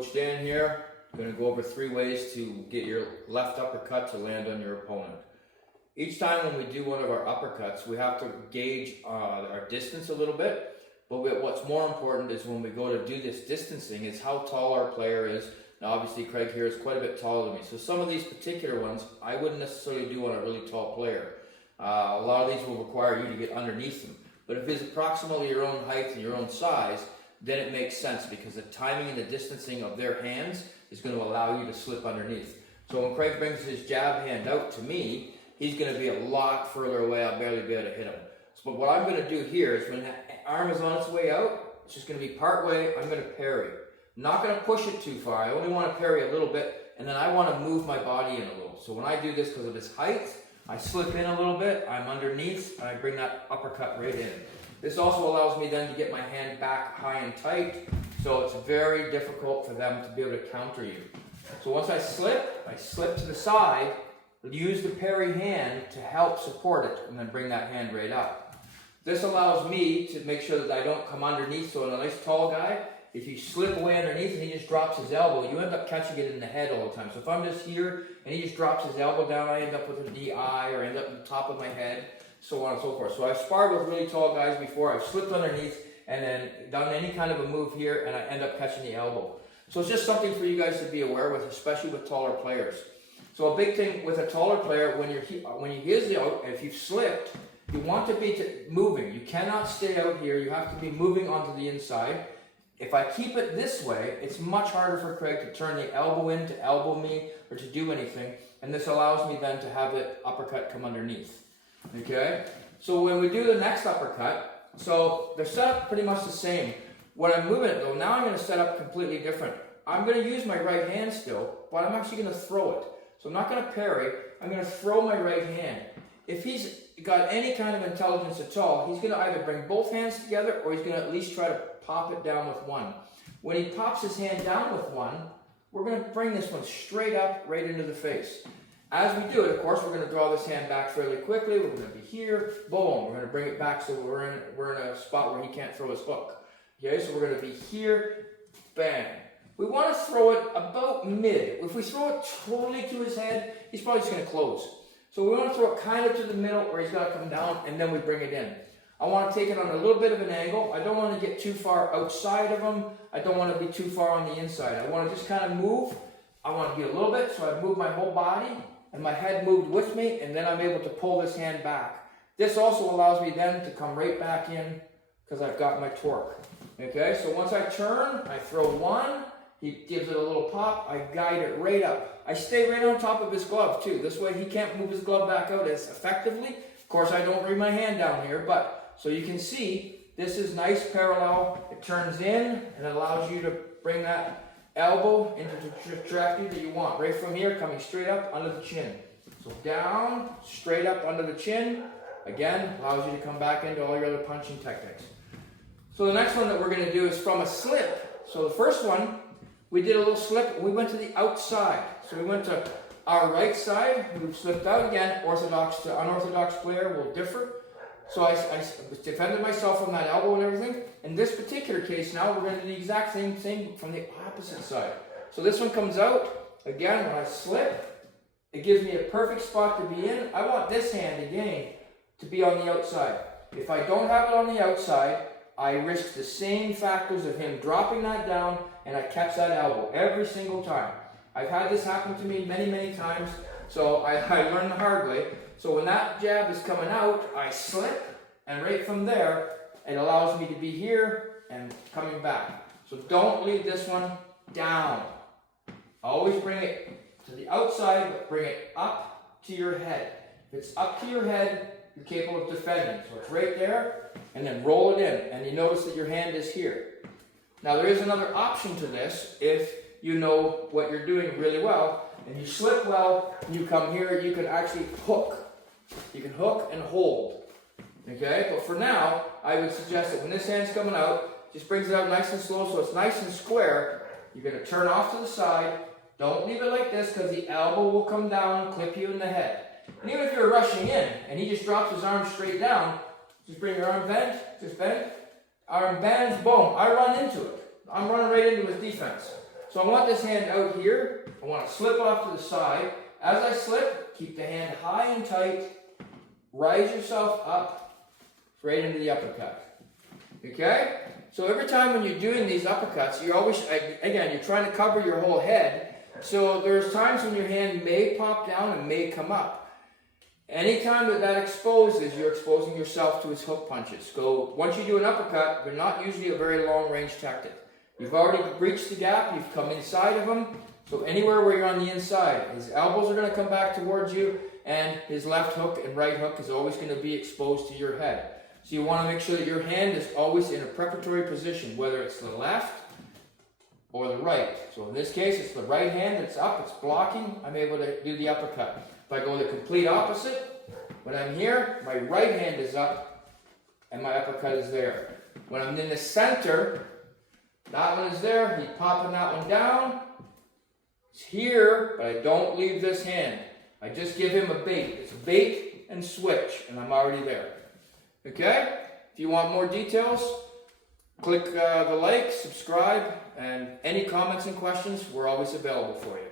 Coach Dan here. I'm going to go over 3 ways to get your left uppercut to land on your opponent. Each time when we do one of our uppercuts, we have to gauge our distance a little bit. But what's more important is when we go to do this distancing is how tall our player is. Now obviously Craig here is quite a bit taller than me. So some of these particular ones, I wouldn't necessarily do on a really tall player. A lot of these will require you to get underneath them. But if it's approximately your own height and your own size, then it makes sense because the timing and the distancing of their hands is going to allow you to slip underneath. So when Craig brings his jab hand out to me, he's going to be a lot further away. I'll barely be able to hit him. So, but what I'm going to do here is when the arm is on its way out, it's just going to be part way. I'm going to parry. I'm not going to push it too far. I only want to parry a little bit, and then I want to move my body in a little. So when I do this because of his height, I slip in a little bit, I'm underneath, and I bring that uppercut right in. This also allows me then to get my hand back high and tight, so it's very difficult for them to be able to counter you. So once I slip to the side, use the parry hand to help support it, and then bring that hand right up. This allows me to make sure that I don't come underneath, so in a nice tall guy, if you slip away underneath and he just drops his elbow, you end up catching it in the head all the time. So if I'm just here and he just drops his elbow down, I end up with a DI or end up on the top of my head, so on and so forth. So I've sparred with really tall guys before. I've slipped underneath and then done any kind of a move here, and I end up catching the elbow. So it's just something for you guys to be aware with, especially with taller players. So a big thing with a taller player, when you hear the out, if you've slipped, you want to be moving. You cannot stay out here. You have to be moving onto the inside. If I keep it this way, it's much harder for Craig to turn the elbow in, to elbow me, or to do anything. And this allows me then to have the uppercut come underneath. Okay? So when we do the next uppercut, so they're set up pretty much the same. When I'm moving it though, now I'm going to set up completely different. I'm going to use my right hand still, but I'm actually going to throw it. So I'm not going to parry, I'm going to throw my right hand. If he's got any kind of intelligence at all, he's going to either bring both hands together or he's going to at least try to pop it down with one. When he pops his hand down with one, we're going to bring this one straight up, right into the face. As we do it, of course, we're going to draw this hand back fairly quickly. We're going to be here, boom. We're going to bring it back so we're in a spot where he can't throw his hook. Okay, so we're going to be here, bang. We want to throw it about mid. If we throw it totally to his head, he's probably just going to close. So we want to throw it kind of to the middle where he's got to come down, and then we bring it in. I want to take it on a little bit of an angle. I don't want to get too far outside of him. I don't want to be too far on the inside. I want to just kind of move. I want to get a little bit, so I move my whole body, and my head moved with me, and then I'm able to pull this hand back. This also allows me then to come right back in because I've got my torque. Okay, so once I turn, I throw one. He gives it a little pop. I guide it right up. I stay right on top of his glove too. This way he can't move his glove back out as effectively. Of course, I don't bring my hand down here, but so you can see this is nice parallel. It turns in and it allows you to bring that elbow into the trajectory that you want. Right from here, coming straight up under the chin. So down, straight up under the chin. Again, allows you to come back into all your other punching techniques. So the next one that we're going to do is from a slip. So the first one, we did a little slip. We went to the outside. So we went to our right side. We slipped out again. Orthodox to unorthodox player will differ. So I defended myself from that elbow and everything. In this particular case now, we're going to do the exact same thing from the opposite side. So this one comes out. Again, when I slip, it gives me a perfect spot to be in. I want this hand again to be on the outside. If I don't have it on the outside, I risk the same factors of him dropping that down, and I catch that elbow every single time. I've had this happen to me many, many times, so I learned the hard way. So when that jab is coming out, I slip, and right from there, it allows me to be here and coming back. So don't leave this one down. Always bring it to the outside, but bring it up to your head. If it's up to your head, you're capable of defending. So it's right there, and then roll it in. And you notice that your hand is here. Now there is another option to this if you know what you're doing really well, and you slip well, and you come here, you can actually hook. You can hook and hold. Okay, but for now, I would suggest that when this hand's coming out, just brings it out nice and slow so it's nice and square. You're going to turn off to the side. Don't leave it like this because the elbow will come down and clip you in the head. And even if you're rushing in and he just drops his arm straight down, just bring your arm bent, just bend. Arm bends, boom, I run into it. I'm running right into his defense. So I want this hand out here. I want to slip off to the side. As I slip, keep the hand high and tight. Rise yourself up right into the uppercut. Okay? So every time when you're doing these uppercuts, you're always, again, you're trying to cover your whole head. So there's times when your hand may pop down and may come up. Anytime that exposes, you're exposing yourself to his hook punches. So once you do an uppercut, they're not usually a very long range tactic. You've already breached the gap, you've come inside of him. So anywhere where you're on the inside, his elbows are going to come back towards you, and his left hook and right hook is always going to be exposed to your head. So you want to make sure that your hand is always in a preparatory position, whether it's the left or the right. So in this case, it's the right hand that's up, it's blocking, I'm able to do the uppercut. If I go the complete opposite, when I'm here, my right hand is up and my uppercut is there. When I'm in the center, that one is there, he's popping that one down. It's here, but I don't leave this hand. I just give him a bait. It's bait and switch, and I'm already there. Okay? If you want more details, click the like, subscribe, and any comments and questions, we're always available for you.